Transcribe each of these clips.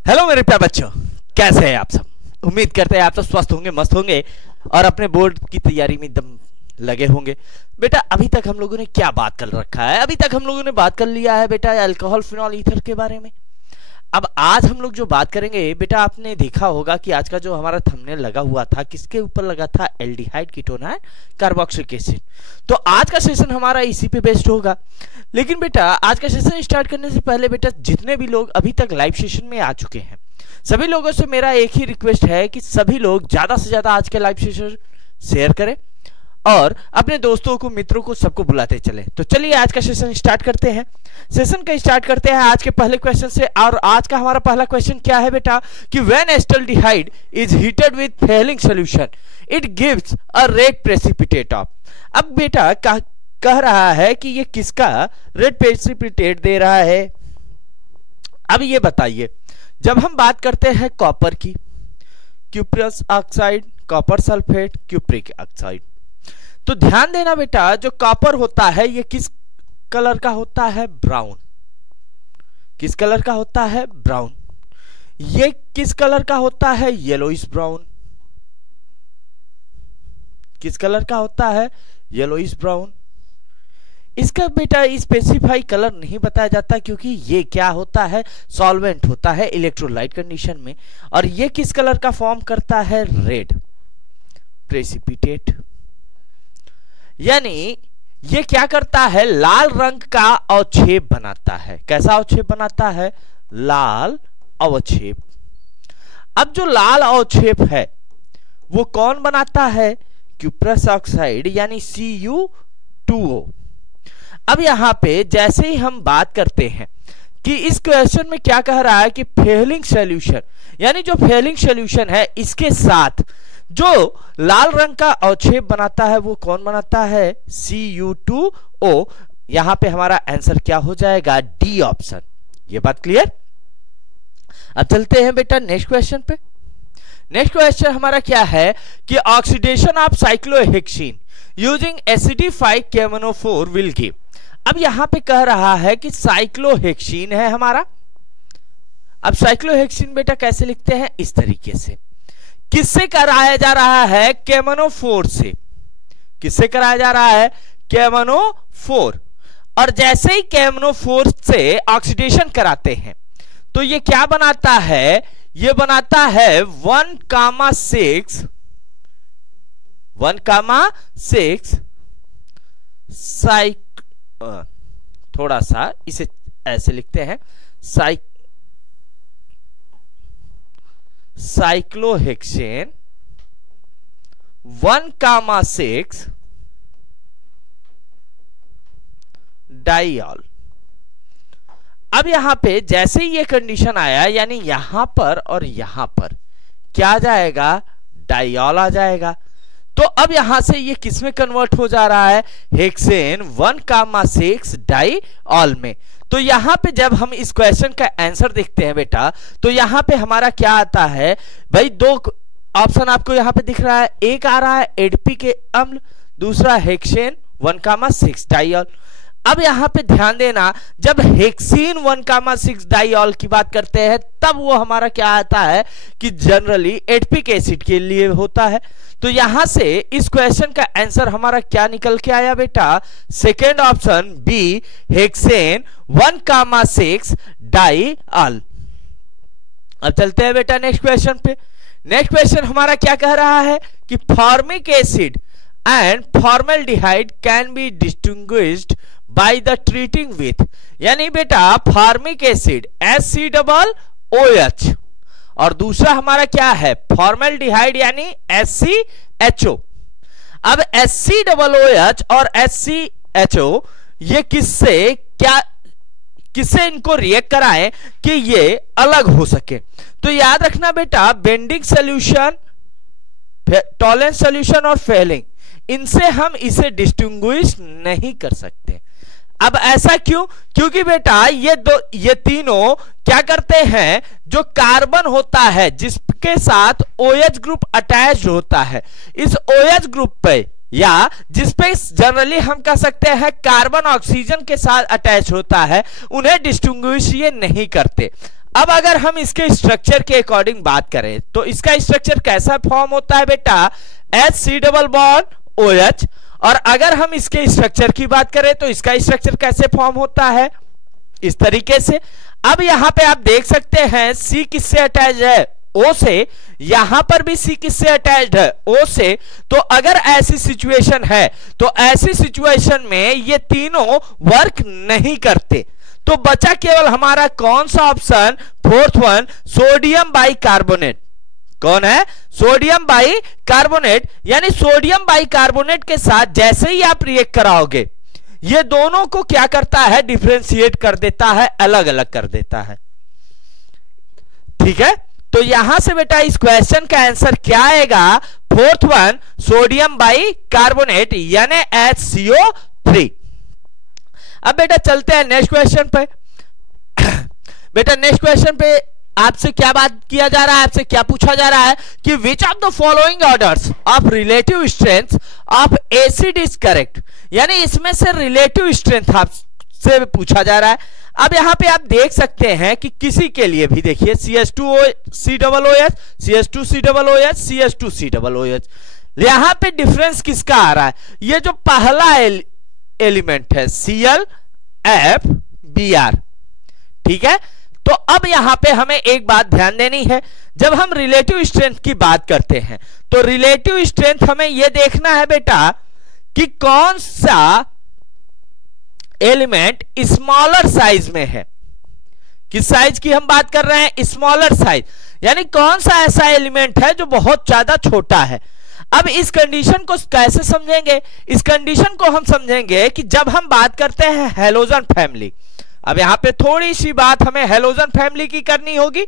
Hello मेरे प्यारे बच्चों, कैसे हैं आप सब। उम्मीद करते हैं आप सब स्वस्थ होंगे, मस्त होंगे और अपने बोर्ड की तैयारी में एकदम लगे होंगे। बेटा अभी तक हम लोगों ने क्या बात कर रखा है? अभी तक हम लोगों ने बात कर लिया है बेटा अल्कोहल फिनॉल ईथर के बारे में। अब आज हम लोग जो बात करेंगे बेटा, आपने देखा होगा कि आज का जो हमारा थंबनेल लगा हुआ था किसके ऊपर लगा था? Aldehyde, ketone and carboxylic acid. तो आज का सेशन हमारा इसी पे बेस्ड होगा। लेकिन बेटा आज का सेशन स्टार्ट करने से पहले बेटा, जितने भी लोग अभी तक लाइव सेशन में आ चुके हैं सभी लोगों से मेरा एक ही रिक्वेस्ट है कि सभी लोग ज्यादा से ज्यादा आज के लाइव सेशन शेयर करें और अपने दोस्तों को, मित्रों को, सबको बुलाते चले। तो चलिए आज का सेशन स्टार्ट करते हैं। सेशन का स्टार्ट करते हैं आज के पहले क्वेश्चन से। और आज का हमारा पहला क्वेश्चन क्या है बेटा कि when acetaldehyde is heated with Fehling solution it gives a red precipitate of. अब बेटा कह रहा है कि ये किसका रेड प्रेसिपिटेट दे रहा है। अब ये बताइए, जब हम बात करते हैं कॉपर की, cuprous oxide, copper sulphate, cupric oxide, तो ध्यान देना बेटा जो कॉपर होता है ये किस कलर का होता है? ब्राउन। किस कलर का होता है? ब्राउन। ये किस कलर का होता है? Yellowish brown. किस कलर का होता है? Yellowish brown. इसका बेटा स्पेसिफाई कलर नहीं बताया जाता क्योंकि ये क्या होता है? सॉल्वेंट होता है इलेक्ट्रोलाइट कंडीशन में। और ये किस कलर का फॉर्म करता है? Red precipitate. यानी ये क्या करता है? लाल रंग का अवक्षेप बनाता है। कैसा अवक्षेप बनाता है? लाल अवक्षेप। अब जो लाल अवक्षेप है वो कौन बनाता है? क्यूप्रस ऑक्साइड यानी Cu2O। अब यहां पे जैसे ही हम बात करते हैं कि इस क्वेश्चन में क्या कह रहा है कि फेलिंग सॉल्यूशन, यानी जो फेलिंग सॉल्यूशन है इसके साथ जो लाल रंग का अवक्षेप बनाता है वो कौन बनाता है? Cu2O। यहां पे हमारा आंसर क्या हो जाएगा? D option. ये बात क्लियर? अब चलते हैं बेटा नेक्स्ट क्वेश्चन पे। नेक्स्ट क्वेश्चन हमारा क्या है कि oxidation of cyclohexene using acidified KMnO4 will give. अब यहां पे कह रहा है कि साइक्लोहेक्सीन है हमारा। अब साइक्लोहेक्सीन बेटा कैसे लिखते हैं? इस तरीके से। किससे कराया जा रहा है? KMnO4 से। किससे कराया जा रहा है? KMnO4। और जैसे ही KMnO4 से ऑक्सीडेशन कराते हैं तो ये क्या बनाता है? ये बनाता है 1,6 थोड़ा सा इसे ऐसे लिखते हैं, साइक्लोहेक्सेन 1,6 डाइऑल। अब यहां पे जैसे ही ये कंडीशन आया यानी यहां पर और यहां पर क्या आ जाएगा? डाइऑल आ जाएगा। तो अब यहां से ये किस में कन्वर्ट हो जा रहा है? हेक्सेन 1,6 डाइऑल में। तो यहां पे जब हम इस क्वेश्चन का आंसर देखते हैं बेटा तो यहां पे हमारा क्या आता है भाई? दो ऑप्शन आपको यहां पे दिख रहा है। एक आ रहा है एडपी के अम्ल, दूसरा हेक्सेन 1,6 डाइऑल। अब यहां पे ध्यान देना, जब हेक्सीन 1,6 डाइऑल की बात करते हैं तब वो हमारा क्या आता है कि जनरली एडपिक एसिड के लिए होता है। तो यहां से इस क्वेश्चन का आंसर हमारा क्या निकल के आया बेटा? Second option B, hexane 1,6 diol. अब चलते हैं बेटा नेक्स्ट क्वेश्चन पे। नेक्स्ट क्वेश्चन हमारा क्या कह रहा है कि formic acid and formaldehyde can be distinguished by the treating with. यानी बेटा फॉर्मिक एसिड HCOOH और दूसरा हमारा क्या है? फॉर्मल्डिहाइड यानी HCHO। अब HCOOH और HCHO ये किससे इनको रिएक्ट कराएं कि ये अलग हो सके? तो याद रखना बेटा, बेंडिंग सॉल्यूशन, टॉलेंस सॉल्यूशन और फेलिंग, इनसे हम इसे डिस्टिंग्विश नहीं कर सकते। अब ऐसा क्यों? क्योंकि बेटा ये तीनों क्या करते हैं? जो कार्बन होता है जिसके साथ OH ग्रुप अटैच्ड होता है, इस OH ग्रुप पे या जिसपे जनरली हम कह सकते हैं कार्बन ऑक्सीजन के साथ अटैच होता है, उन्हें डिस्टिंग्विश ये नहीं करते। अब अगर हम इसके स्ट्रक्चर के अकॉर्डिंग बात करें तो इसका स्ट्रक्चर कैसा फॉर्म होता है बेटा, HC डबल बॉन्ड OH। और अगर हम इसके स्ट्रक्चर की बात करें तो इसका स्ट्रक्चर कैसे फॉर्म होता है, इस तरीके से। अब यहां पे आप देख सकते हैं C किससे अटैच है, O से। यहां पर भी C किससे अटैच्ड है, O से। तो अगर ऐसी सिचुएशन है तो ऐसी सिचुएशन में ये तीनों वर्क नहीं करते, तो बचा केवल हमारा कौन सा option, fourth one, sodium bicarbonate. कौन है, सोडियम बाइकार्बोनेट। यानी सोडियम बाइकार्बोनेट के साथ जैसे ही आप रिएक्ट कराओगे ये दोनों को क्या करता है, डिफरेंशिएट कर देता है, अलग अलग कर देता है। ठीक है, तो यहां से बेटा इस क्वेश्चन का आंसर क्या आएगा, फोर्थ वन, सोडियम बाइकार्बोनेट यानी HCO3। अब बेटा चलते हैं नेक्स्ट क्वेश्चन पे। बेटा नेक्स्ट क्वेश्चन पे आपसे क्या बात किया जा रहा है, आपसे क्या पूछा जा रहा है कि which of the following orders of relative strength of acid is correct. यानी इसमें से रिलेटिव स्ट्रेंथ आपसे पूछा जा रहा है। अब यहां पे आप देख सकते हैं कि किसी के लिए भी देखिए CH2COOH, CH2COOH, CH2COOH, यहां पे डिफरेंस किसका आ रहा है, ये जो पहला एलिमेंट है ClFBr। ठीक है, तो अब यहां पे हमें एक बात ध्यान देनी है, जब हम रिलेटिव स्ट्रेंथ की बात करते हैं तो रिलेटिव स्ट्रेंथ हमें यह देखना है बेटा कि कौन सा एलिमेंट स्मॉलर साइज में है। किस साइज की हम बात कर रहे हैं, स्मॉलर साइज, यानी कौन सा ऐसा एलिमेंट है जो बहुत ज्यादा छोटा है। अब इस कंडीशन को कैसे समझेंगे, इस कंडीशन को हम समझेंगे कि जब हम बात करते हैं हैलोजन फैमिली। अब यहां पे थोड़ी सी बात हमें हैलोजन फैमिली की करनी होगी।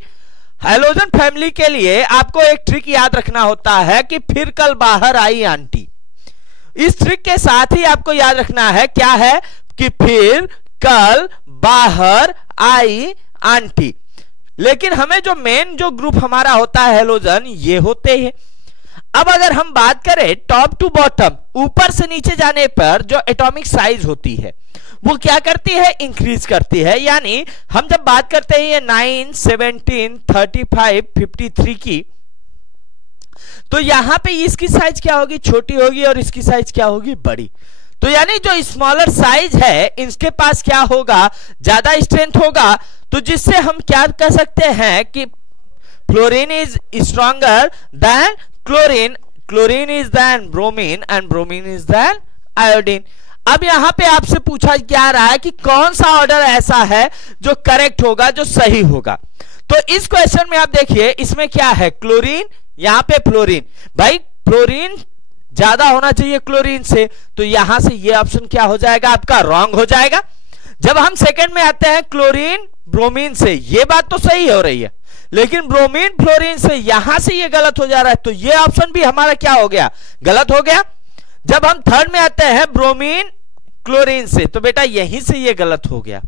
हैलोजन फैमिली के लिए आपको एक ट्रिक याद रखना होता है कि फिर कल बाहर आई आंटी। इस ट्रिक के साथ ही आपको याद रखना है क्या है कि फिर कल बाहर आई आंटी। लेकिन हमें जो मेन जो ग्रुप हमारा होता है हैलोजन, ये होते हैं। अब अगर हम बात करें टॉप टू बॉटम, ऊपर से नीचे जाने पर जो एटॉमिक साइज होती है वो क्या करती है, इंक्रीज करती है। यानी हम जब बात करते हैं ये 9, 17, 35, 53 की, तो यहां पे इसकी साइज क्या होगी, छोटी होगी, और इसकी साइज क्या होगी, बड़ी। तो यानी जो स्मॉलर साइज है इसके पास क्या होगा, ज्यादा स्ट्रेंथ होगा। तो जिससे हम क्या कह सकते हैं कि fluorine is stronger than chlorine, chlorine is than bromine, and bromine is than iodine. अब यहां पे आपसे पूछा जा रहा है कि कौन सा ऑर्डर ऐसा है जो करेक्ट होगा, जो सही होगा। तो इस क्वेश्चन में आप देखिए, इसमें क्या है, क्लोरीन, यहां पे फ्लोरीन। भाई फ्लोरीन ज्यादा होना चाहिए क्लोरीन से, तो यहां से ये ऑप्शन क्या हो जाएगा, आपका रॉन्ग हो जाएगा। जब हम सेकंड में आते हैं क्लोरीन ब्रोमीन से, ये बात तो सही हो रही है, लेकिन ब्रोमीन फ्लोरीन से यहां से ये गलत हो जा रहा है, तो ये ऑप्शन भी हमारा क्या हो गया, गलत हो गया। जब हम थर्ड में आते हैं ब्रोमीन क्लोरीन से, तो बेटा यहीं से ये गलत हो गया।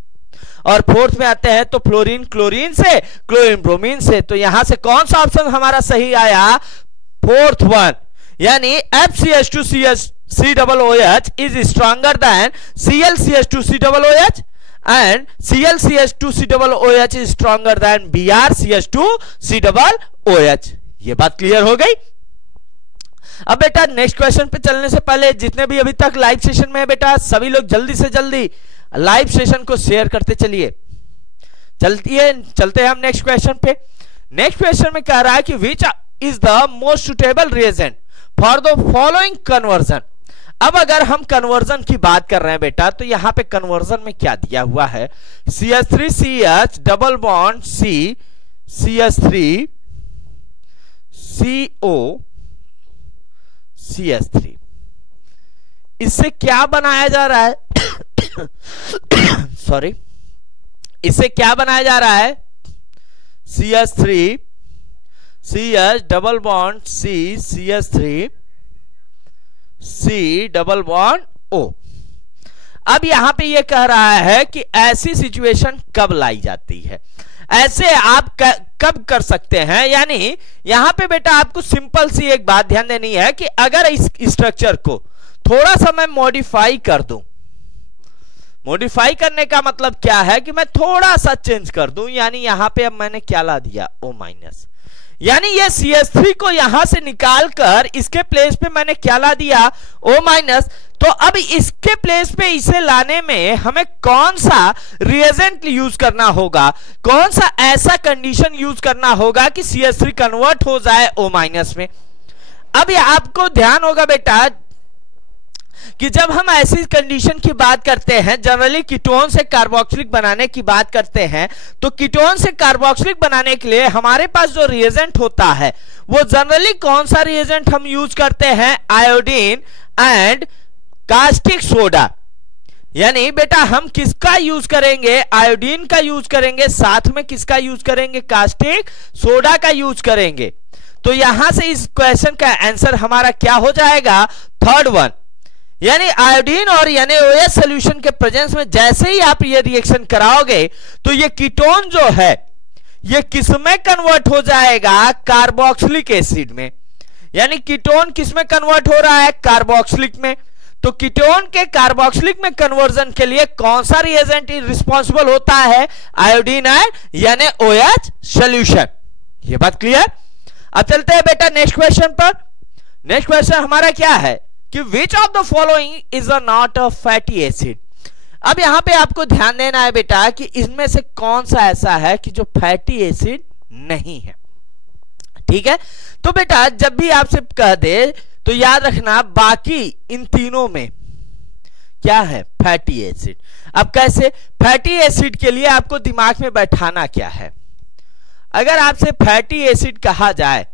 और फोर्थ में आते हैं तो फ्लोरीन क्लोरीन से, क्लोरीन ब्रोमीन से, तो यहां से कौन सा ऑप्शन हमारा सही आया, फोर्थ वन, यानी FCH2COOH is stronger then ClCH2COOH and ClCH2COOH is stronger than BrCH2COOH। ये बात क्लियर हो गई। अब बेटा नेक्स्ट क्वेश्चन पे चलने से पहले जितने भी अभी तक लाइव सेशन में है बेटा, सभी लोग जल्दी से जल्दी लाइव सेशन को शेयर करते चलिए। चलते हैं हम नेक्स्ट क्वेश्चन पे। नेक्स्ट क्वेश्चन में कह रहा है कि which is the most suitable reagent for the following conversion. अब अगर हम कन्वर्जन की बात कर रहे हैं बेटा, तो यहां पे कन्वर्जन में क्या दिया हुआ है, CH3CH double bond C, CH3 CO CH3, इससे क्या बनाया जा रहा है सॉरी, इससे क्या बनाया जा रहा है, CH3 CH double bond C, CH3 C double bond O। अब यहां पे ये कह रहा है कि ऐसी सिचुएशन कब लाई जाती है, ऐसे आप कब कर सकते हैं। यानी यहां पे बेटा आपको सिंपल सी एक बात ध्यान देनी है कि अगर इस स्ट्रक्चर को थोड़ा सा मैं मॉडिफाई कर दूं, मॉडिफाई करने का मतलब क्या है कि मैं थोड़ा सा चेंज कर दूं, यानी यहां पे अब मैंने क्या ला दिया, O-, यानी ये CH3 को यहां से निकालकर इसके प्लेस पे मैंने क्या ला दिया, O-। तो अब इसके प्लेस पे इसे लाने में हमें कौन सा रिएजेंट यूज करना होगा, कौन सा ऐसा कंडीशन यूज करना होगा कि CH3 कन्वर्ट हो जाए O- में। अब ये आपको ध्यान होगा बेटा कि जब हम ऐसी कंडीशन की बात करते हैं, जनरली कीटोन से कार्बोक्सिलिक बनाने की बात करते हैं, तो कीटोन से कार्बोक्सिलिक बनाने के लिए हमारे पास जो रिएजेंट होता है वो जनरली कौन सा रिएजेंट हम यूज करते हैं, आयोडीन एंड कास्टिक सोडा। यानी बेटा हम किसका यूज करेंगे, आयोडीन का यूज करेंगे, साथ में किसका यूज करेंगे, कास्टिक सोडा का यूज करेंगे। तो यहां से इस क्वेश्चन का आंसर हमारा क्या हो जाएगा, थर्ड वन। यानी आयोडीन और NaOH सॉल्यूशन के प्रेजेंस में जैसे ही आप ये रिएक्शन कराओगे तो ये कीटोन जो है ये किसमें कन्वर्ट हो जाएगा, कार्बोक्सिलिक एसिड में। यानी कीटोन किसमें कन्वर्ट हो रहा है, कार्बोक्सिलिक में। तो कीटोन के कार्बोक्सिलिक में कन्वर्जन के लिए कौन सा रिएजेंट रिस्पॉन्सिबल होता है, आयोडीन एंड NaOH सॉल्यूशन। ये बात क्लियर। अब चलते हैं बेटा नेक्स्ट क्वेश्चन पर। नेक्स्ट क्वेश्चन हमारा क्या है कि which of the following is not a fatty acid. अब यहां पे आपको ध्यान देना है बेटा कि इसमें से कौन सा ऐसा है कि जो फैटी एसिड नहीं है। ठीक है, तो बेटा जब भी आपसे कह दे तो याद रखना बाकी इन तीनों में क्या है, फैटी एसिड। अब कैसे, फैटी एसिड के लिए आपको दिमाग में बैठाना क्या है, अगर आपसे फैटी एसिड कहा जाए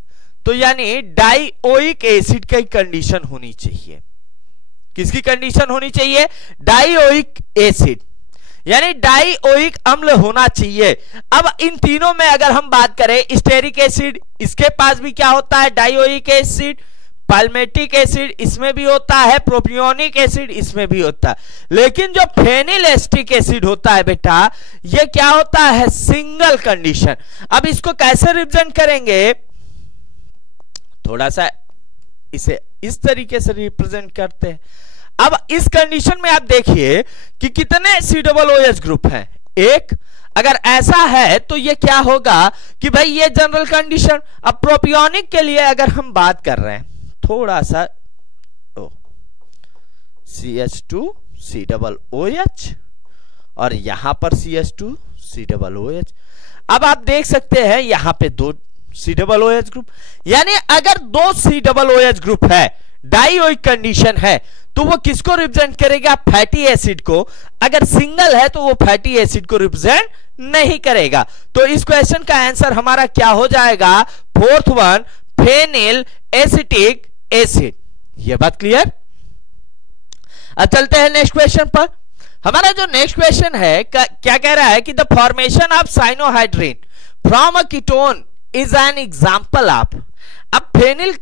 तो यानी डाइओइक एसिड की कंडीशन होनी चाहिए। किसकी कंडीशन होनी चाहिए, डाइओइक एसिड, यानी डाइओइक अम्ल होना चाहिए। अब इन तीनों में अगर हम बात करें, स्टेरिक एसिड इसके पास भी क्या होता है, डाइओइक एसिड, पाल्मेटिक एसिड इसमें भी होता है, प्रोपियोनिक एसिड इसमें भी होता है। लेकिन जो फेनिल एस्टिक एसिड होता है बेटा ये क्या होता है, सिंगल कंडीशन। अब इसको कैसे रिप्रेजेंट करेंगे, थोड़ा सा इसे इस तरीके से रिप्रेजेंट करते हैं। अब इस कंडीशन में आप देखिए कि कितने COOH ग्रुप हैं, एक। अगर ऐसा है तो ये क्या होगा कि भाई ये जनरल कंडीशन। अब प्रोपियोनिक के लिए अगर हम बात कर रहे हैं, थोड़ा सा CH2COOH और यहां पर CH2COOH। अब आप देख सकते हैं यहां पे दो COOH ग्रुप, यानी अगर दो COOH ग्रुप है, डाइओइक कंडीशन है, तो वो किसको रिप्रेजेंट करेगा, फैटी एसिड को। अगर सिंगल है तो वो फैटी एसिड को रिप्रेजेंट नहीं करेगा। तो इस क्वेश्चन का आंसर हमारा क्या हो जाएगा, fourth one, phenyl acetic acid. ये बात क्लियर। अब चलते हैं नेक्स्ट क्वेश्चन पर। हमारा जो नेक्स्ट क्वेश्चन है क्या कह रहा है कि the formation of cyanohydrin from a ketone is an example of. अब फेनिल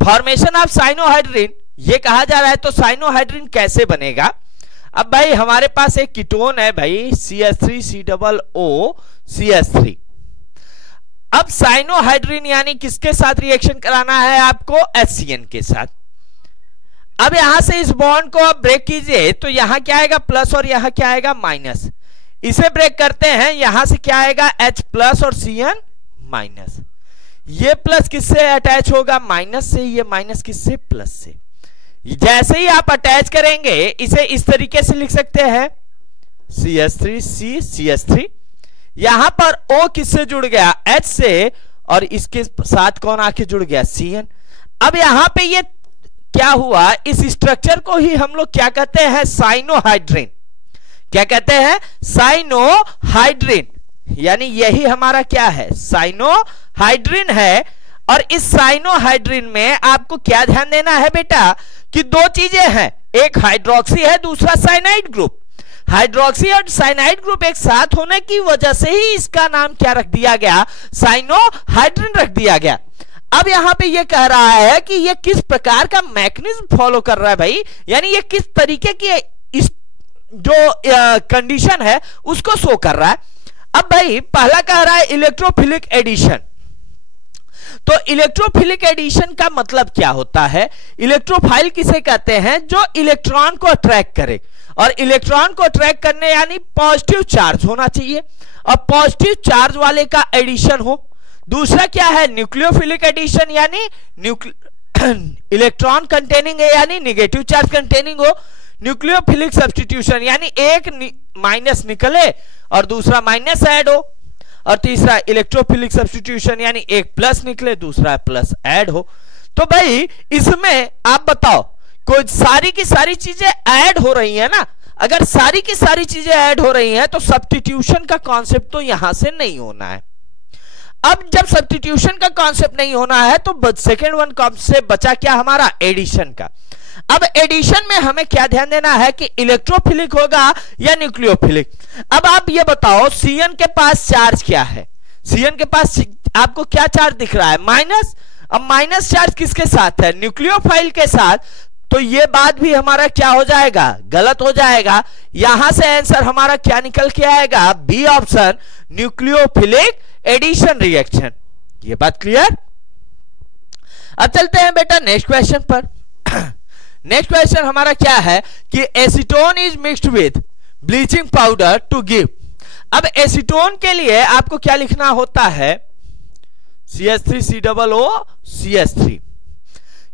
फॉर्मेशन ऑफ साइनोहाइड्रिन ये कहा जा रहा है, तो साइनोहाइड्रिन कैसे बनेगा। अब भाई हमारे पास एक कीटोन है भाई CH3COOCH3। अब साइनोहाइड्रिन यानी किसके साथ रिएक्शन कराना है आपको, HCN के साथ। अब यहां से इस बॉन्ड को आप ब्रेक कीजिए तो यहां क्या आएगा, प्लस, और यहां क्या आएगा, माइनस। इसे ब्रेक करते हैं, यहां से क्या आएगा, H प्लस और Cn माइनस। ये प्लस किससे अटैच होगा, माइनस से, ये माइनस किससे, प्लस से। जैसे ही आप अटैच करेंगे इसे इस तरीके से लिख सकते हैं CH3C CH3। यहां पर O किससे जुड़ गया, H से, और इसके साथ कौन आके जुड़ गया, Cn। अब यहां पे ये क्या हुआ, इस स्ट्रक्चर को ही हम लोग क्या कहते हैं, साइनोहाइड्रिन। क्या कहते हैं, साइनोहाइड्रिन। यानी यही हमारा क्या है, साइनोहाइड्रिन है। और इस साइनोहाइड्रिन में आपको क्या ध्यान देना है बेटा कि दो चीजें हैं, एक हाइड्रोक्सी है, दूसरा साइनाइड ग्रुप। हाइड्रोक्सी और साइनाइड ग्रुप एक साथ होने की वजह से ही इसका नाम क्या रख दिया गया, साइनोहाइड्रिन रख दिया गया। अब यहां पे ये कह रहा है कि ये किस प्रकार का मैकेनिज्म फॉलो कर रहा है भाई, यानी ये किस तरीके की इस जो कंडीशन है उसको शो कर रहा है। अब भाई पहला कह रहा है इलेक्ट्रोफिलिक एडिशन। तो इलेक्ट्रोफिलिक एडिशन का मतलब क्या होता है, इलेक्ट्रोफाइल किसे कहते हैं, जो इलेक्ट्रॉन को अट्रैक्ट करे। और इलेक्ट्रॉन को अट्रैक्ट करने यानी पॉजिटिव चार्ज होना चाहिए और पॉजिटिव चार्ज वाले का एडिशन हो। दूसरा क्या है, न्यूक्लियोफिलिक एडिशन यानी इलेक्ट्रॉन कंटेनिंग है यानी निगेटिव चार्ज कंटेनिंग हो। न्यूक्लियोफिलिक सब्स्टिट्यूशन यानी एक माइनस निकले और दूसरा माइनस ऐड हो। और तीसरा इलेक्ट्रोफिलिक सब्स्टिट्यूशन यानी एक प्लस निकले दूसरा प्लस ऐड हो। तो भाई इसमें आप बताओ, कोई सारी की सारी चीजें ऐड हो रही है ना, अगर सारी की सारी चीजें ऐड हो रही हैं तो सब्स्टिट्यूशन का कॉन्सेप्ट तो यहां से नहीं होना है। अब जब सब्स्टिट्यूशन का कॉन्सेप्ट नहीं होना है तो सेकेंड वन कॉन्सेप्ट बचा क्या हमारा, एडिशन का। अब एडिशन में हमें क्या ध्यान देना है कि इलेक्ट्रोफिलिक होगा या न्यूक्लियोफिलिक। अब आप ये बताओ Cn के पास चार्ज क्या है, Cn के पास आपको क्या चार्ज दिख रहा है, माइनस। अब माइनस चार्ज किसके साथ है, न्यूक्लियोफाइल के साथ। तो ये बात भी हमारा क्या हो जाएगा, गलत हो जाएगा। यहां से आंसर हमारा क्या निकल के आएगा, B option, nucleophilic addition reaction. ये बात क्लियर। अब चलते हैं बेटा नेक्स्ट क्वेश्चन पर। नेक्स्ट क्वेश्चन हमारा क्या है कि acetone is mixed with bleaching powder to give. अब एसीटोन के लिए आपको क्या लिखना होता है, CH3COO CH3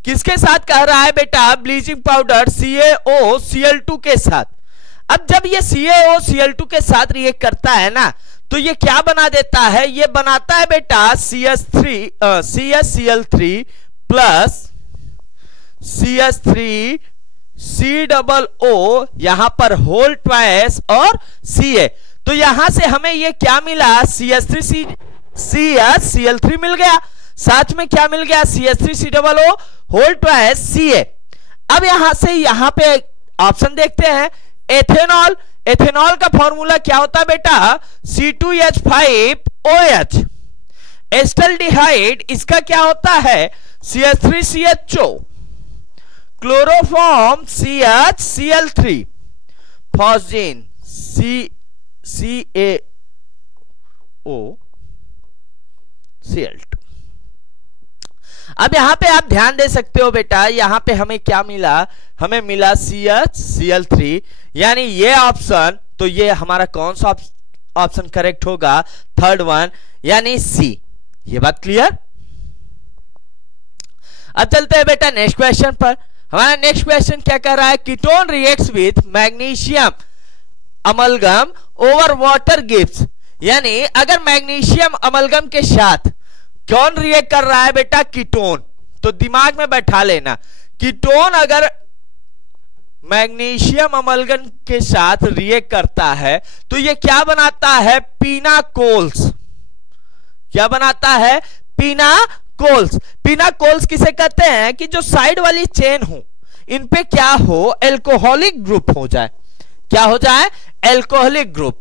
किसके साथ कह रहा है बेटा, ब्लीचिंग पाउडर CaOCl2 के साथ। अब जब ये CaOCl2 के साथ रिएक्ट करता है ना तो ये क्या बना देता है, ये बनाता है बेटा CHCl3 प्लस CH3COO यहां पर होल ट्वाइस और Ca। तो यहां से हमें ये क्या मिला, CH3CCl3 मिल गया, साथ में क्या मिल गया, CH3COO होल ट्वाइस Ca। अब यहां से यहां पे ऑप्शन देखते हैं, एथेनॉल। एथेनॉल का फॉर्मूला क्या होता है बेटा, C2H5OH। एस्टल्डिहाइड इसका क्या होता है, CH3CHO। Chloroform CHCl3। Phosgene CaOCl2। अब यहां पे आप ध्यान दे सकते हो बेटा, यहां पे हमें क्या मिला, हमें मिला CHCl3 यानी ये ऑप्शन। तो ये हमारा कौन सा ऑप्शन करेक्ट होगा, थर्ड वन यानी सी। ये बात क्लियर। अब चलते हैं बेटा नेक्स्ट क्वेश्चन पर। हमारा नेक्स्ट क्वेश्चन क्या कर रहा है, ketone reacts with magnesium amalgam over water gives. यानी अगर मैग्नीशियम अमलगम के साथ कौन रिएक्ट कर रहा है बेटा, कीटोन। तो दिमाग में बैठा लेना, कीटोन अगर मैग्नीशियम अमलगम के साथ रिएक्ट करता है तो ये क्या बनाता है, पिनाकोल्स। क्या बनाता है, पिनाकोल्स। पिनाकोल्स किसे कहते हैं कि जो साइड वाली चेन हो इन पे क्या हो, एल्कोहलिक ग्रुप हो जाए। क्या हो जाए, एल्कोहलिक ग्रुप।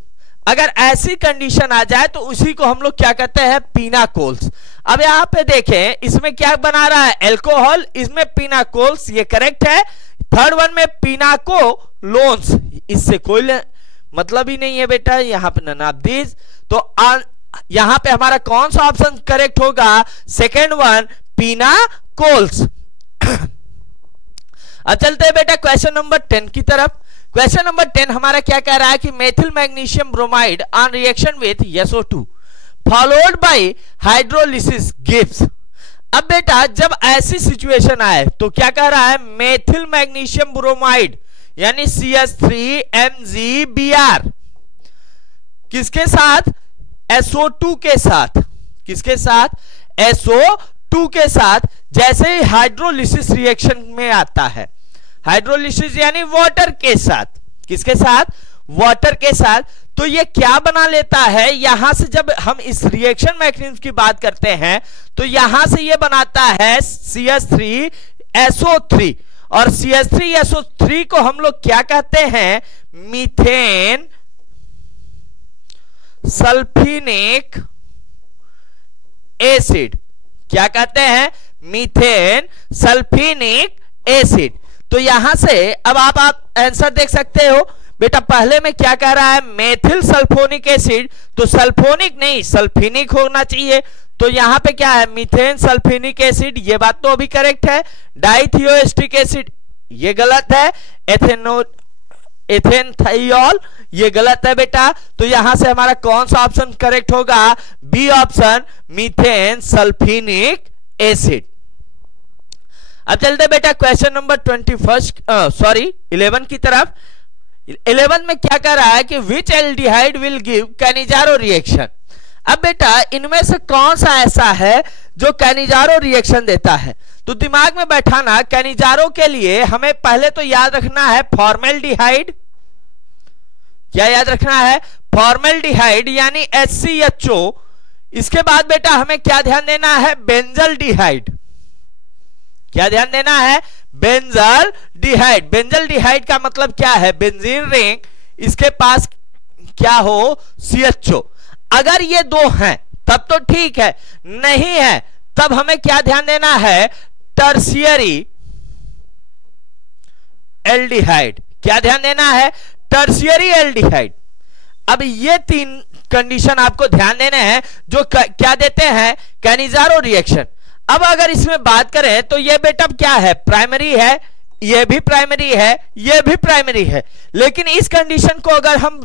अगर ऐसी कंडीशन आ जाए तो उसी को हम लोग क्या कहते हैं, पिनाकोल्स। अब यहां पे देखें, इसमें क्या बना रहा है, एल्कोहल, इसमें पिनाकोल्स, ये करेक्ट है। थर्ड वन में पिनाकोलोन्स, इससे कोई मतलब ही नहीं है बेटा, यहां पे नन ऑफ दिस। तो यहां पे हमारा कौन सा ऑप्शन करेक्ट होगा, सेकेंड वन, पिनाकोल्स। अब चलते हैं बेटा क्वेश्चन नंबर 10 की तरफ। क्वेश्चन नंबर 10 हमारा क्या कह रहा है कि methyl magnesium bromide on reaction with SO2 followed by hydrolysis gives. अब बेटा जब ऐसी सिचुएशन आए तो क्या कह रहा है, मेथिल मैग्नीशियम ब्रोमाइड यानी CH3MgBr किसके साथ, SO2 के साथ। किसके साथ, SO2 के साथ। जैसे ही हाइड्रोलिसिस रिएक्शन में आता है, हाइड्रोलिसिस यानी वाटर के साथ। किसके साथ, वाटर के साथ। तो ये क्या बना लेता है, यहां से जब हम इस रिएक्शन मैकेनिज्म की बात करते हैं तो यहां से ये बनाता है CH3SO3 और CH3SO3 को हम लोग क्या कहते हैं, मीथेन सल्फिनिक एसिड। क्या कहते हैं, मीथेन सल्फिनिक एसिड। तो यहां से अब आप आंसर देख सकते हो बेटा, पहले में क्या कह रहा है, मेथिल सल्फोनिक एसिड। तो सल्फोनिक नहीं सल्फिनिक होना चाहिए। तो यहां पे क्या है, मीथेन सल्फिनिक एसिड, ये बात तो अभी करेक्ट है। डाइथियोएस्टिक एसिड ये गलत है। एथेनथाइल, ये गलत है बेटा। तो यहां से हमारा कौन सा ऑप्शन करेक्ट होगा? B option, methane sulphinic acid. अब चलते बेटा क्वेश्चन नंबर 11 की तरफ। 11 में क्या कर रहा है कि which aldehyde will give Cannizzaro reaction. अब बेटा इनमें से कौन सा ऐसा है जो कैनिजारो रिएक्शन देता है? तो दिमाग में बैठाना, कैनिजारो के लिए हमें पहले तो याद रखना है फॉर्मेल्डिहाइड। क्या याद रखना है? फॉर्मेल्डिहाइड यानी HCHO। इसके बाद बेटा हमें क्या ध्यान देना है? बेंजल्डिहाइड। क्या ध्यान देना है? बेंजल्डिहाइड। बेंजल्डिहाइड का मतलब क्या है? बेंजीन रिंग, इसके पास क्या हो? CHO। अगर ये दो हैं तब तो ठीक है, नहीं है तब हमें क्या ध्यान देना है? Tertiary aldehyde. क्या ध्यान देना है? Tertiary aldehyde. अब ये तीन कंडीशन आपको ध्यान देने हैं जो क्या देते हैं? Cannizzaro reaction. अब अगर इसमें बात करें तो ये बेटा क्या है? प्राइमरी है, ये भी प्राइमरी है, ये भी प्राइमरी है। लेकिन इस कंडीशन को अगर हम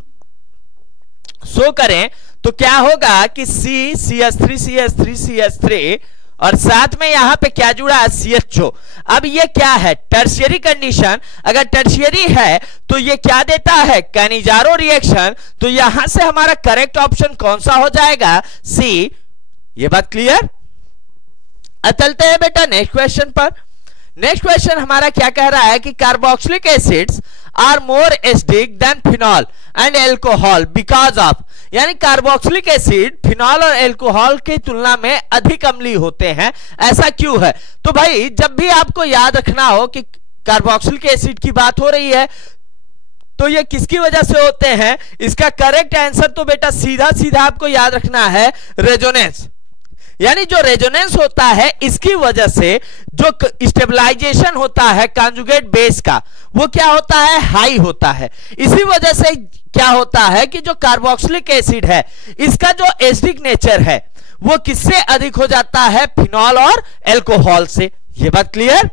शो करें तो क्या होगा कि CH3 और साथ में यहां पे क्या जुड़ा है? CHO। अब ये क्या है? Tertiary condition. अगर टर्शियरी है तो ये क्या देता है? Cannizzaro reaction. तो यहां से हमारा करेक्ट ऑप्शन कौन सा हो जाएगा? सी। ये बात क्लियर? चलते हैं बेटा नेक्स्ट क्वेश्चन पर। नेक्स्ट क्वेश्चन हमारा क्या कह रहा है कि carboxylic acids are more acidic than phenol and alcohol because of, यानी कार्बोक्सिलिक एसिड फिनॉल और एल्कोहल की तुलना में अधिक अम्लीय होते हैं, ऐसा क्यों है? तो भाई जब भी आपको याद रखना हो कि कार्बोक्सिलिक एसिड की बात हो रही है तो ये किसकी वजह से होते हैं, इसका करेक्ट आंसर तो बेटा सीधा सीधा आपको याद रखना है, रेजोनेंस। यानी जो रेजोनेंस होता है इसकी वजह से जो स्टेबलाइजेशन होता है कॉन्जुगेट बेस का वो क्या होता है? हाई होता है। इसी वजह से क्या होता है कि जो कार्बोक्सिलिक एसिड है इसका जो एसिडिक नेचर है वो किससे अधिक हो जाता है? फिनॉल और एल्कोहल से। ये बात क्लियर?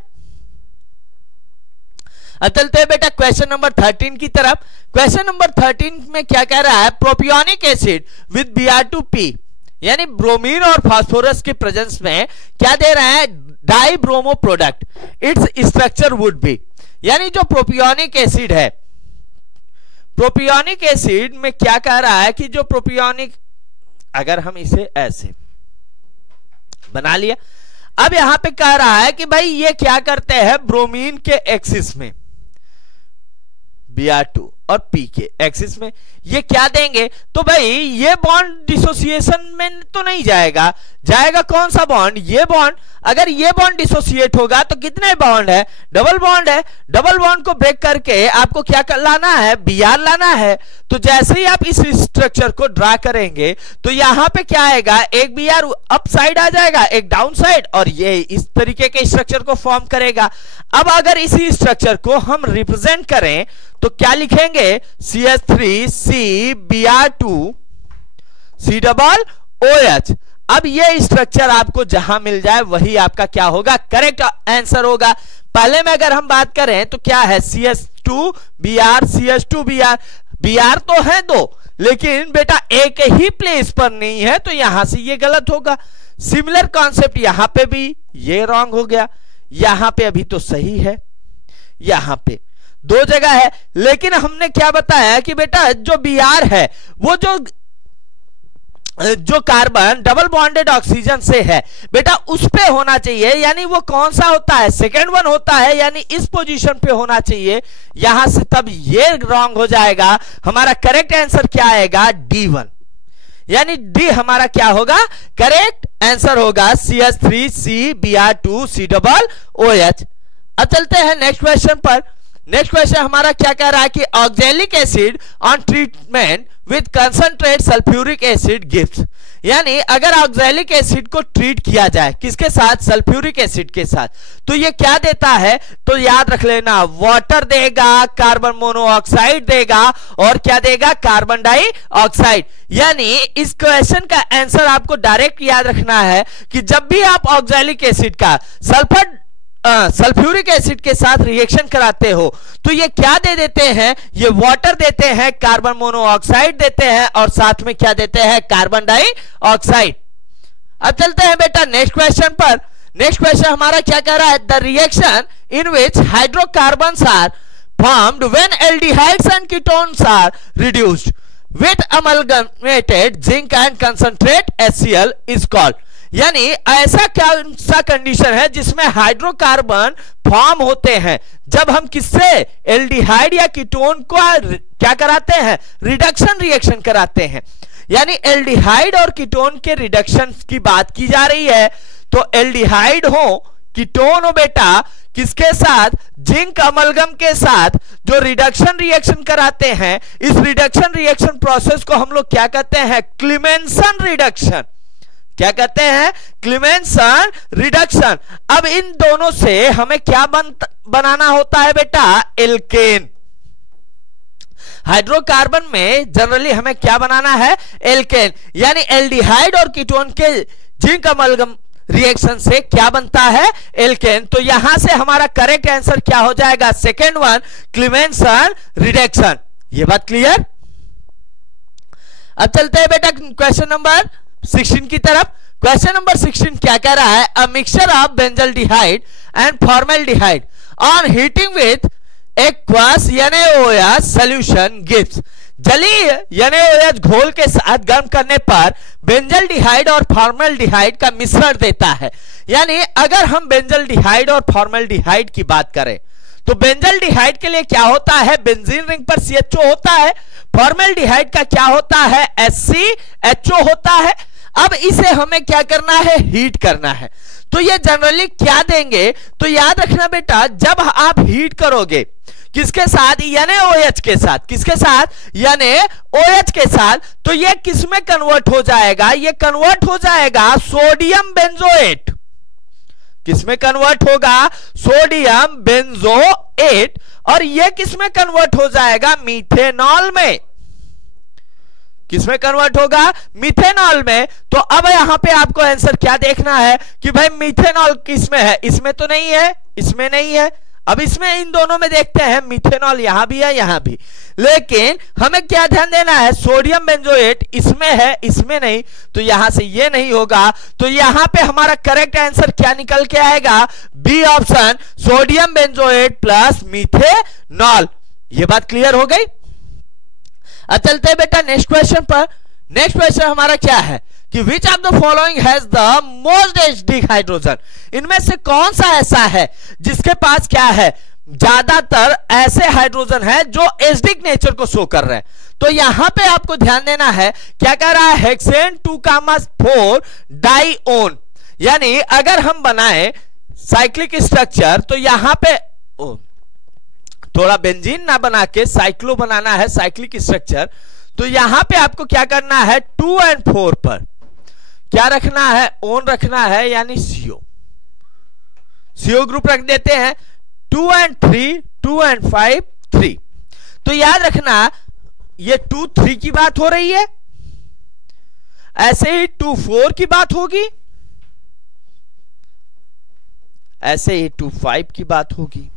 अब चलते हैं बेटा क्वेश्चन नंबर 13 की तरफ। क्वेश्चन नंबर 13 में क्या कह रहा है? प्रोपियोनिक एसिड विद Br2P, यानी ब्रोमीन और फास्फोरस के प्रेजेंस में क्या दे रहा है? Die bromo product. Its structure would be, यानी जो प्रोपियोनिक एसिड है, प्रोपियोनिक एसिड में क्या कह रहा है कि जो प्रोपियोनिक, अगर हम इसे ऐसे बना लिया, अब यहां पे कह रहा है कि भाई ये क्या करते हैं? ब्रोमीन के एक्सिस में, Br2 और P के एक्सिस में ये क्या देंगे? तो भाई ये बॉन्ड डिसोसिएशन में तो नहीं जाएगा, जाएगा कौन सा बॉन्ड? ये बॉन्ड। अगर ये बॉन्ड डिसोसिएट होगा तो कितने बॉन्ड है? डबल बॉन्ड है। डबल बॉन्ड को ब्रेक करके आपको क्या कर लाना है? Br लाना है। तो जैसे ही आप इस स्ट्रक्चर को ड्रा करेंगे तो यहां पे क्या आएगा? एक Br अप साइड आ जाएगा, एक डाउन साइड, और ये इस तरीके के स्ट्रक्चर को फॉर्म करेगा। अब अगर इसी स्ट्रक्चर को हम रिप्रेजेंट करें तो क्या लिखेंगे? CH3CBr2COOH। अब ये स्ट्रक्चर आपको जहां मिल जाए वही आपका क्या होगा? करेक्ट आंसर होगा। पहले में अगर हम बात करें तो क्या है? CH2Br, CH2Br। Br तो है दो, लेकिन बेटा एक ही प्लेस पर नहीं है, तो यहां से ये गलत होगा। सिमिलर कॉन्सेप्ट यहां पे भी, ये रॉन्ग हो गया। यहां पे अभी तो सही है, यहां पे दो जगह है, लेकिन हमने क्या बताया कि बेटा जो Br है वो जो कार्बन डबल बॉन्डेड ऑक्सीजन से है बेटा उस पे होना चाहिए, यानी वो कौन सा होता है? सेकेंड वन होता है, यानी इस पोजीशन पे होना चाहिए यहां से, तब ये रॉन्ग हो जाएगा। हमारा करेक्ट आंसर क्या आएगा? D1, यानी डी हमारा क्या होगा? करेक्ट आंसर होगा CH3CBr2COOH। अब चलते हैं नेक्स्ट क्वेश्चन पर। नेक्स्ट क्वेश्चन हमारा क्या कह रहा है कि oxalic acid on treatment with concentrate sulphuric acid gives, यानी अगर ऑक्जेलिक एसिड को ट्रीट किया जाए किसके साथ? सल्फ्यूरिक एसिड के साथ, तो ये क्या देता है? तो याद रख लेना, वाटर देगा, कार्बन मोनोऑक्साइड देगा, और क्या देगा? Carbon dioxide. यानी इस क्वेश्चन का आंसर आपको डायरेक्ट याद रखना है कि जब भी आप ऑक्जेलिक एसिड का सल्फर सल्फ्यूरिक एसिड के साथ रिएक्शन कराते हो तो ये क्या दे देते हैं, ये वाटर देते हैं, कार्बन मोनोऑक्साइड देते हैं और साथ में क्या देते हैं, कार्बन डाइऑक्साइड। अब चलते हैं बेटा नेक्स्ट क्वेश्चन पर। नेक्स्ट क्वेश्चन हमारा क्या कह रहा है, the reaction in which hydrocarbons are formed when aldehydes and ketones are reduced with amalgamated zinc and concentrate HCl is called. यानी ऐसा क्या सा कंडीशन है जिसमें हाइड्रोकार्बन फॉर्म होते हैं जब हम किससे, एल्डिहाइड या कीटोन को क्या कराते हैं, रिडक्शन रिएक्शन कराते हैं। यानी एल्डिहाइड और कीटोन के रिडक्शन की बात की जा रही है। तो एल्डिहाइड हो, कीटोन हो बेटा, किसके साथ, जिंक अमलगम के साथ जो रिडक्शन रिएक्शन कराते हैं, इस रिडक्शन रिएक्शन प्रोसेस को हम लोग क्या कहते हैं, क्लीमेंसन रिडक्शन। क्या कहते हैं, क्लीमेंसन रिडक्शन। अब इन दोनों से हमें क्या बनाना होता है बेटा, एल्केन। हाइड्रोकार्बन में जनरली हमें क्या बनाना है, एल्केन। यानी एल्डिहाइड और कीटोन के जिंक अमलगम रिएक्शन से क्या बनता है, एल्केन। तो यहां से हमारा करेक्ट आंसर क्या हो जाएगा, सेकेंड वन, क्लीमेंसन रिडक्शन। ये बात क्लियर। अब चलते हैं बेटा क्वेश्चन नंबर 16 की तरफ। क्वेश्चन नंबर 16 क्या कह रहा है, a mixture of benzaldehyde and formaldehyde on heating with aqueous NaOH solution gives. जलीय NaOH घोल के साथ गर्म करने पर बेंजल्डिहाइड और फॉर्मेल्डिहाइड का मिश्रण देता है। यानी अगर हम बेंजल्डिहाइड और फॉर्मेल्डिहाइड की बात करें तो बेंजल्डिहाइड के लिए क्या होता है, बेंजीन रिंग पर CHO होता है। फॉर्मेल्डिहाइड का क्या होता है, HCHO होता है। अब इसे हमें क्या करना है, हीट करना है। तो ये जनरली क्या देंगे, तो याद रखना बेटा, जब आप हीट करोगे किसके साथ, NaOH के साथ, किसके साथ, NaOH के साथ, तो ये किस में कन्वर्ट हो जाएगा, ये कन्वर्ट हो जाएगा सोडियम बेंजोएट। किस में कन्वर्ट होगा, सोडियम बेंजोएट। और ये किस में कन्वर्ट हो जाएगा, मीथेनॉल में। किस में कन्वर्ट होगा, मीथेनॉल में। तो अब यहां पे आपको आंसर क्या देखना है कि भाई मीथेनॉल किस में है, इसमें तो नहीं है, इसमें नहीं है। अब इसमें इन दोनों में देखते हैं, मीथेनॉल यहां भी है, यहां भी। लेकिन हमें क्या ध्यान देना है, सोडियम बेंजोएट इसमें है, इसमें नहीं। तो यहां से ये नहीं होगा। तो यहां पे हमारा करेक्ट आंसर क्या निकल के आएगा, B option, sodium benzoate plus methanol. ये बात क्लियर हो गई। अब चलते हैं बेटा नेक्स्ट क्वेश्चन पर। नेक्स्ट क्वेश्चन हमारा क्या है कि which of the following has the most acidic hydrogen. इनमें से कौन सा ऐसा है जिसके पास क्या है, ज्यादातर ऐसे हाइड्रोजन है जो एसिडिक नेचर को शो कर रहे हैं। तो यहां पे आपको ध्यान देना है, क्या कह रहा है, हेक्सेन 2,4 डाइओन। यानी अगर हम बनाए साइक्लिक स्ट्रक्चर तो यहां पे थोड़ा बेंजीन ना बना के साइक्लो बनाना है, साइक्लिक स्ट्रक्चर। तो यहां पे आपको क्या करना है, 2 और 4 पर क्या रखना है, ओन रखना है, यानी CO ग्रुप रख देते हैं। 2 और 3, 2 और 5, 3। तो याद रखना ये 2, 3 की बात हो रही है, ऐसे ही 2, 4 की बात होगी, ऐसे ही 2, 5 की बात होगी।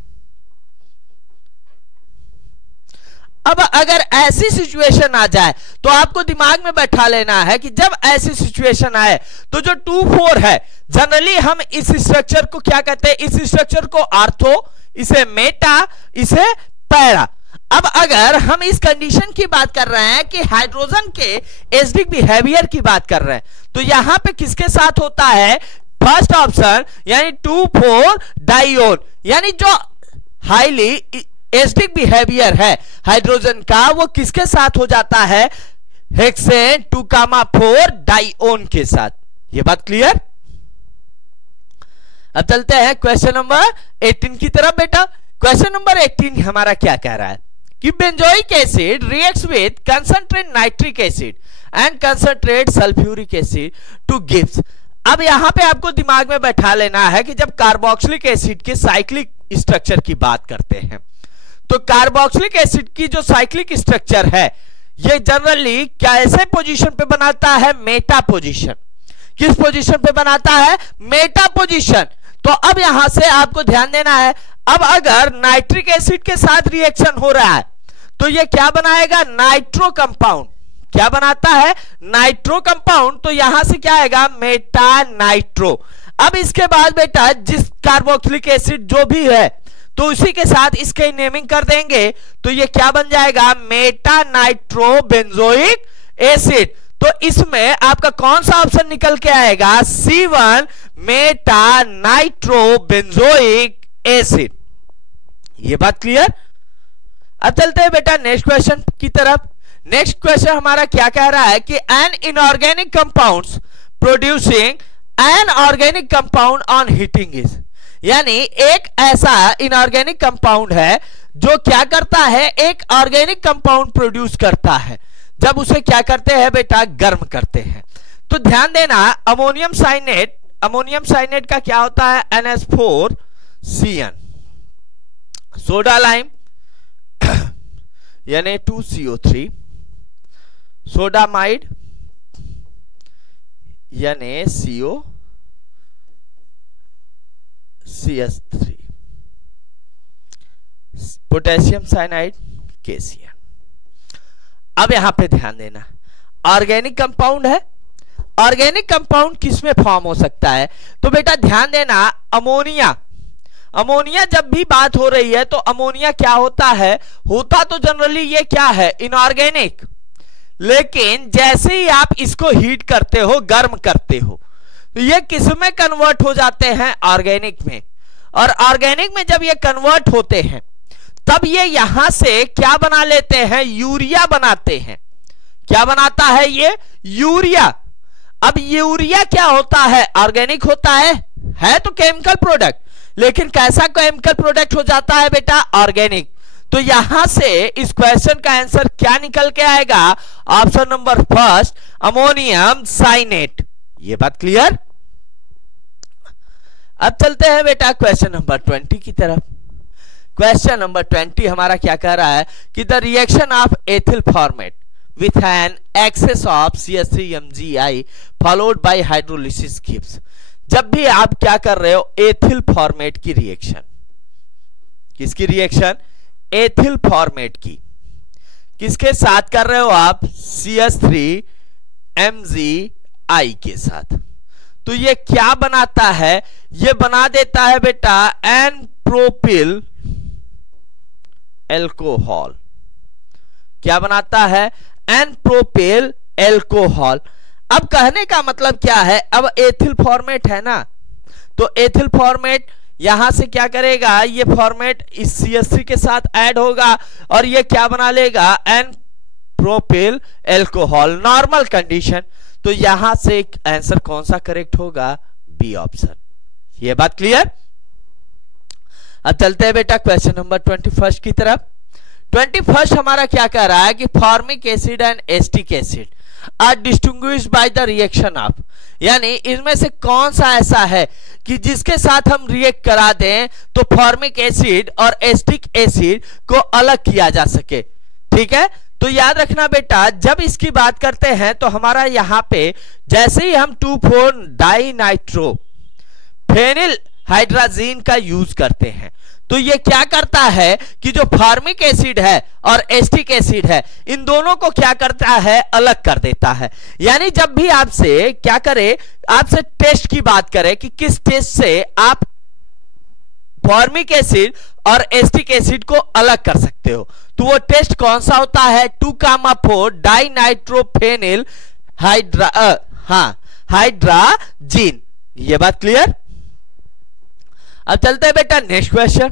अब अगर ऐसी सिचुएशन आ जाए तो आपको दिमाग में बैठा लेना है कि जब ऐसी सिचुएशन आए तो जो 2, 4 है, जनरली हम इस स्ट्रक्चर को क्या कहते हैं, इस स्ट्रक्चर को आर्थो, इसे मेटा, इसे पैरा। अब अगर हम इस कंडीशन की बात कर रहे हैं कि हाइड्रोजन के एसिडिक बिहेवियर की बात कर रहे हैं, तो यहां पे किसके साथ होता है, फर्स्ट ऑप्शन, यानी 2, 4 डाइओन। यानी जो हाईली एसिडिक बिहेवियर है हाइड्रोजन का, वो किसके साथ हो जाता है, हेक्सेन 2,4 डाइओन के साथ। ये बात क्लियर। अब चलते हैं क्वेश्चन नंबर 18 की तरफ बेटा। क्वेश्चन नंबर 18 हमारा क्या कह रहा है कि benzoic acid reacts with concentrate nitric acid and concentrate sulphuric acid two gives. अब यहां पे आपको दिमाग में बैठा लेना है कि जब कार्बोक्सिलिक एसिड के साइक्लिक स्ट्रक्चर की बात करते हैं तो कार्बोक्सिलिक एसिड की जो साइक्लिक स्ट्रक्चर है ये जनरली कैसे पोजीशन पे बनाता है, मेटा पोजीशन। किस पोजीशन पे बनाता है, मेटा पोजीशन। तो अब यहां से आपको ध्यान देना है, अब अगर नाइट्रिक एसिड के साथ रिएक्शन हो रहा है तो ये क्या बनाएगा, नाइट्रो कंपाउंड। क्या बनाता है, नाइट्रो कंपाउंड। तो यहां से क्या आएगा, मेटा नाइट्रो। अब इसके बाद बेटा जिस कार्बोक्सिलिक एसिड जो भी है तो उसी के साथ इसके नेमिंग कर देंगे, तो ये क्या बन जाएगा, मेटा नाइट्रो बेंजोइक एसिड। तो इसमें आपका कौन सा ऑप्शन निकल के आएगा, C1 Meta nitro benzoic acid. ये बात क्लियर। अब चलते हैं बेटा नेक्स्ट क्वेश्चन की तरफ। नेक्स्ट क्वेश्चन हमारा क्या कह रहा है कि an inorganic compounds producing an organic compound on heating is, यानी एक ऐसा इनऑर्गेनिक कंपाउंड है जो क्या करता है, एक ऑर्गेनिक कंपाउंड प्रोड्यूस करता है जब उसे क्या करते हैं बेटा, गर्म करते हैं। तो ध्यान देना, अमोनियम साइनेट, अमोनियम साइनेट का क्या होता है, NH4Cn, सोडा लाइम यानी 2CO3, सोडामाइड यानी COCS3, पोटेशियम साइनाइड KCl। अब यहां पे ध्यान देना, ऑर्गेनिक कंपाउंड है। ऑर्गेनिक कंपाउंड किसमें फॉर्म हो सकता है, तो बेटा ध्यान देना, अमोनिया, अमोनिया जब भी बात हो रही है तो अमोनिया क्या होता है, होता तो जनरली ये क्या है, इनऑर्गेनिक। लेकिन जैसे ही आप इसको हीट करते हो, गर्म करते हो, तो ये किसमें कन्वर्ट हो जाते हैं, ऑर्गेनिक में। और ऑर्गेनिक में जब ये कन्वर्ट होते हैं तब ये यहां से क्या बना लेते हैं, यूरिया बनाते हैं। क्या बनाता है ये, यूरिया। अब यूरिया क्या होता है, ऑर्गेनिक होता है तो केमिकल प्रोडक्ट, लेकिन कैसा केमिकल प्रोडक्ट हो जाता है बेटा, ऑर्गेनिक। तो यहां से इस क्वेश्चन का आंसर क्या निकल के आएगा, option number first, ammonium cyanate. ये बात क्लियर। अब चलते हैं बेटा क्वेश्चन नंबर 20 की तरफ। क्वेश्चन नंबर 20 हमारा क्या कह रहा है कि the reaction of ethyl formate with an excess of CH3MgI followed by hydrolysis gives. जब भी आप क्या कर रहे हो, एथिल फॉर्मेट की रिएक्शन, किसकी रिएक्शन, एथिल फॉर्मेट की, किसके साथ कर रहे हो आप, CH3MgI के साथ। तो ये क्या बनाता है, ये बना देता है बेटा एन प्रोपिल एल्कोहल। क्या बनाता है, एन प्रोपिल एल्कोहल। अब कहने का मतलब क्या है, अब एथिल फॉर्मेट है ना, तो एथिल फॉर्मेट यहां से क्या करेगा, ये फॉर्मेट इस CH3 के साथ ऐड होगा और ये क्या बना लेगा, N propyl alcohol, normal condition. तो यहां से आंसर कौन सा करेक्ट होगा, बी ऑप्शन। ये बात क्लियर। अब चलते हैं बेटा क्वेश्चन नंबर 21 की तरफ। 21 हमारा क्या कह रहा है कि formic acid and acetic acid are distinguished by the reaction of, यानी इनमें से कौन सा ऐसा है कि जिसके साथ हम रिएक्ट करा दें तो फॉर्मिक एसिड और एस्टिक एसिड को अलग किया जा सके। ठीक है, तो याद रखना बेटा, जब इसकी बात करते हैं तो हमारा यहां पे जैसे ही हम 2,4-डाइनाइट्रो फेनिल हाइड्राजीन का यूज करते हैं तो ये क्या करता है कि जो फॉर्मिक एसिड है और एस्टिक एसिड है, इन दोनों को क्या करता है, अलग कर देता है। यानी जब भी आपसे क्या करे, आपसे टेस्ट की बात करे कि किस टेस्ट से आप फॉर्मिक एसिड और एस्टिक एसिड को अलग कर सकते हो, तो वो टेस्ट कौन सा होता है, 2,4-डाइनाइट्रोफेनिल हाइड्राजीन। ये बात क्लियर। अब चलते हैं बेटा नेक्स्ट क्वेश्चन।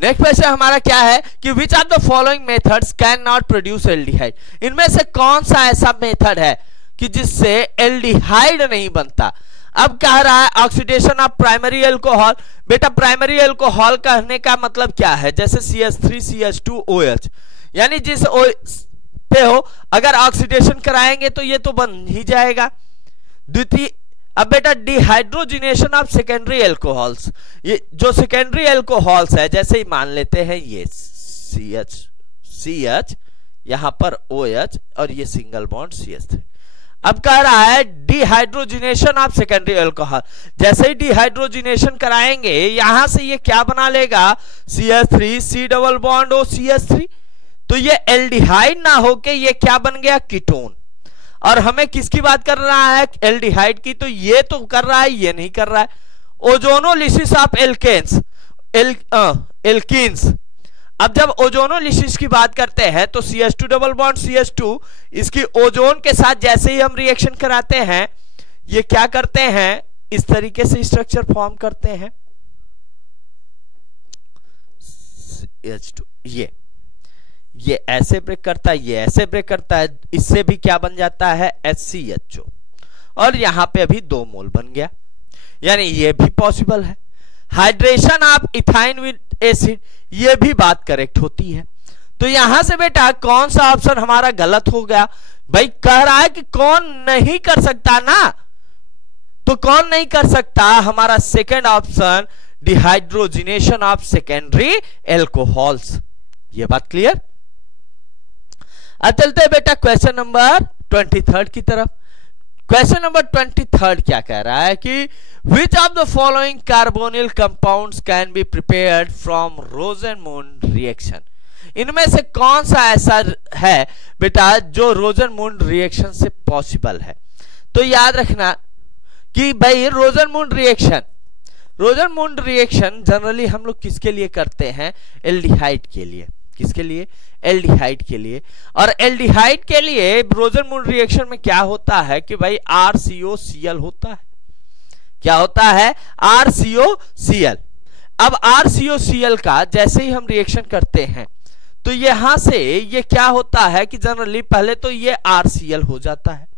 नेक्स्ट क्वेश्चन हमारा क्या है कि which of the following methods can not produce aldehyde. इनमें से कौन सा ऐसा मेथड है कि जिससे एल्डिहाइड नहीं बनता। अब कह रहा है ऑक्सीडेशन ऑफ प्राइमरी एल्कोहल। बेटा प्राइमरी एल्कोहल कहने का मतलब क्या है, जैसे CH3CH2OH, यानी जिस पे हो अगर ऑक्सीडेशन कराएंगे तो ये तो बन ही जाएगा। द्वितीय, अब बेटा डिहाइड्रोजिनेशन ऑफ सेकेंडरी एल्कोहल्स, ये जो सेकेंडरी एल्कोहल्स है, जैसे ही मान लेते हैं ये CH यहां पर OH और ये सिंगल बॉन्ड CH3। अब कह रहा है डिहाइड्रोजिनेशन ऑफ सेकेंडरी अल्कोहल। जैसे ही डिहाइड्रोजिनेशन कराएंगे यहां से ये क्या बना लेगा, CH3 C double bond O CH3। तो ये एल्डिहाइड ना होके ये क्या बन गया, कीटोन। और हमें किसकी बात कर रहा है, एल्डिहाइड की। तो ये तो कर रहा है, ये नहीं कर रहा है। Ozonolysis of alkanes, alkenes. अब जब ओजोनोलिसिस की बात करते हैं तो CH2 डबल बॉन्ड CH2 इसकी ओजोन के साथ जैसे ही हम रिएक्शन कराते हैं ये क्या करते हैं, इस तरीके से स्ट्रक्चर फॉर्म करते हैं। CH2 ये ऐसे ब्रेक करता है, ये ऐसे ब्रेक करता है, इससे भी क्या बन जाता है, HCHO। और यहां पे अभी 2 मोल बन गया, यानी ये भी पॉसिबल है। Hydration of ethyne with acid, ये भी बात करेक्ट होती है। तो यहां से बेटा कौन सा ऑप्शन हमारा गलत हो गया, भाई कह रहा है कि कौन नहीं कर सकता ना, तो कौन नहीं कर सकता, हमारा second option dehydrogenation of secondary alcohols. ये बात क्लियर। अब चलते हैं बेटा क्वेश्चन नंबर 23 की तरफ। क्वेश्चन नंबर 23 क्या कह रहा है कि which of the following carbonyl compounds can be prepared from Rosenmund reaction. इनमें से कौन सा ऐसा है बेटा जो रोज़ेनमुंड रिएक्शन से पॉसिबल है। तो याद रखना कि भाई रोज़ेनमुंड रिएक्शन जनरली हम लोग किसके लिए करते हैं, एल्डिहाइड के लिए। किसके लिए, एल्डिहाइड के लिए। और एल्डिहाइड के लिए रोज़ेनमुंड रिएक्शन में क्या होता है कि भाई RCOCl होता है। क्या होता है, RCOCl। अब RCOCl का जैसे ही हम रिएक्शन करते हैं तो यहां से ये क्या होता है कि जनरली पहले तो ये RCl हो जाता है।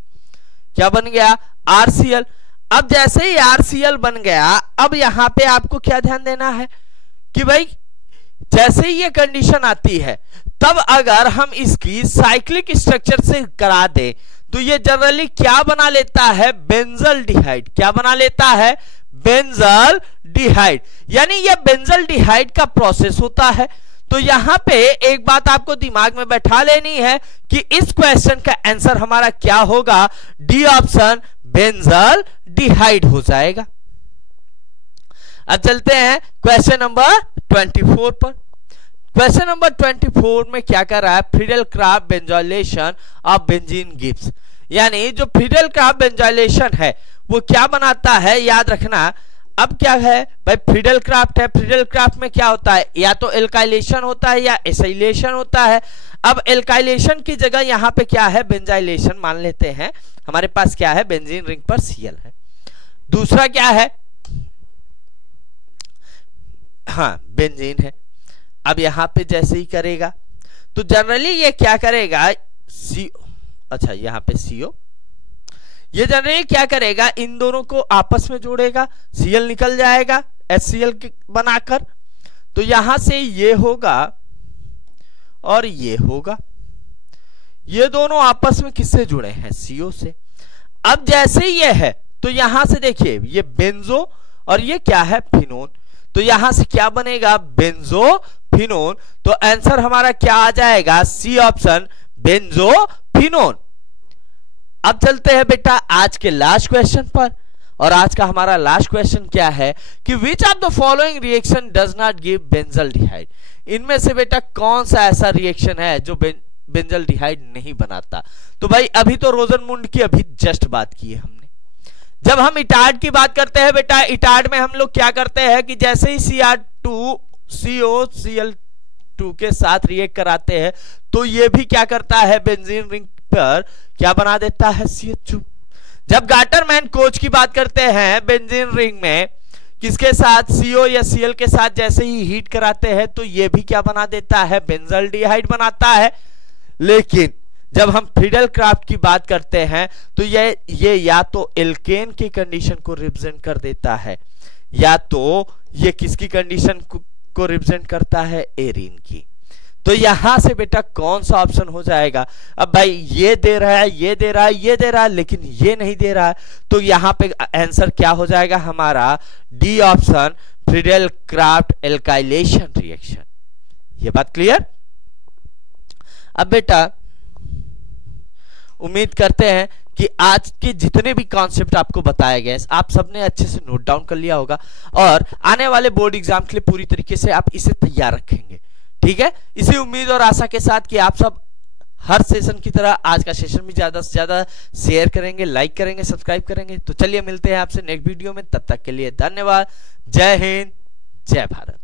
क्या बन गया, RCl। अब जैसे ही RCl बन गया, अब यहां पे आपको क्या ध्यान देना है कि भाई जैसे ही ये कंडीशन आती है तब अगर हम इसकी साइक्लिक स्ट्रक्चर से करा दे तो ये जनरली क्या बना लेता है, बेंजल डिहाइड। क्या बना लेता है, बेंजल डिहाइड। यानी ये बेंजल डिहाइड का प्रोसेस होता है। तो यहां पे एक बात आपको दिमाग में बैठा लेनी है कि इस क्वेश्चन का आंसर हमारा क्या होगा, डी ऑप्शन बेंजल डिहाइड हो जाएगा। अब चलते हैं क्वेश्चन नंबर 24 पर। क्वेश्चन नंबर 24 में क्या कर रहा है, Friedel craft benzoylation of benzene Gibbs. यानी जो फ्रीडल क्राफ्ट बेंजोइलेशन है वो क्या बनाता है, याद रखना। अब क्या है भाई, फ्रीडल क्राफ्ट है। फ्रीडल क्राफ्ट में क्या होता है, या तो एल्काइलेशन होता है या एसाइलेशन होता है। अब एल्काइलेशन की जगह यहां पे क्या है, बेंजाइलेशन मान लेते हैं। हमारे पास क्या है, बेंजीन रिंग पर Cl है। दूसरा क्या है, हाँ बेंजीन है। अब यहां पे जैसे ही करेगा तो जनरली ये क्या करेगा, अच्छा यहां पे CO, ये जनरली क्या करेगा, इन दोनों को आपस में जोड़ेगा, Cl निकल जाएगा HCl बनाकर। तो यहां से ये होगा और ये होगा, ये दोनों आपस में किससे जुड़े हैं, CO से। अब जैसे ही ये है तो यहां से देखिए ये बेंजो और ये क्या है, फिनोन। तो यहां से क्या बनेगा, बेंजोफिनोन। तो आंसर हमारा क्या आ जाएगा, सी ऑप्शन बेंजोफिनोन। अब चलते हैं बेटा आज के लास्ट क्वेश्चन पर। और आज का हमारा लास्ट क्वेश्चन क्या है कि which of the following reaction does not give benzaldehyde. इनमें से बेटा कौन सा ऐसा रिएक्शन है जो बेंजल्डिहाइड नहीं बनाता। तो भाई अभी तो रोज़ेनमुंड की अभी जस्ट बात की है हमने। जब हम इटार्ड की बात करते हैं बेटा, इटार्ड में हम लोग क्या करते हैं कि जैसे ही CR2COCl2 के साथ रिएक्ट कराते हैं तो ये भी क्या करता है, बेंजीन रिंग पर क्या बना देता है, CH2। जब गाटरमैन कोच की बात करते हैं बेंजीन रिंग में किसके साथ, CO या Cl के साथ जैसे ही हीट कराते हैं तो ये भी क्या बना देता है, बेंजल्डिहाइड बनाता है। लेकिन जब हम फ्रीडल क्राफ्ट की बात करते हैं तो ये या तो एल्केन की कंडीशन को रिप्रेजेंट कर देता है या तो ये किसकी कंडीशन को रिप्रेजेंट करता है, एरीन की। तो यहां से बेटा कौन सा ऑप्शन हो जाएगा। अब भाई ये दे रहा है, ये दे रहा है, ये दे रहा है, लेकिन ये नहीं दे रहा है। तो यहां पे आंसर क्या हो जाएगा हमारा, D option Friedel craft alkylation reaction. ये बात क्लियर। अब बेटा उम्मीद करते हैं कि आज के जितने भी कॉन्सेप्ट आपको बताए गए आप सबने अच्छे से नोट डाउन कर लिया होगा और आने वाले बोर्ड एग्जाम के लिए पूरी तरीके से आप इसे तैयार रखेंगे। ठीक है, इसी उम्मीद और आशा के साथ कि आप सब हर सेशन की तरह आज का सेशन भी ज्यादा से ज्यादा शेयर करेंगे, लाइक करेंगे, सब्सक्राइब करेंगे। तो चलिए मिलते हैं आपसे नेक्स्ट वीडियो में, तब तक के लिए धन्यवाद। जय हिंद, जय भारत।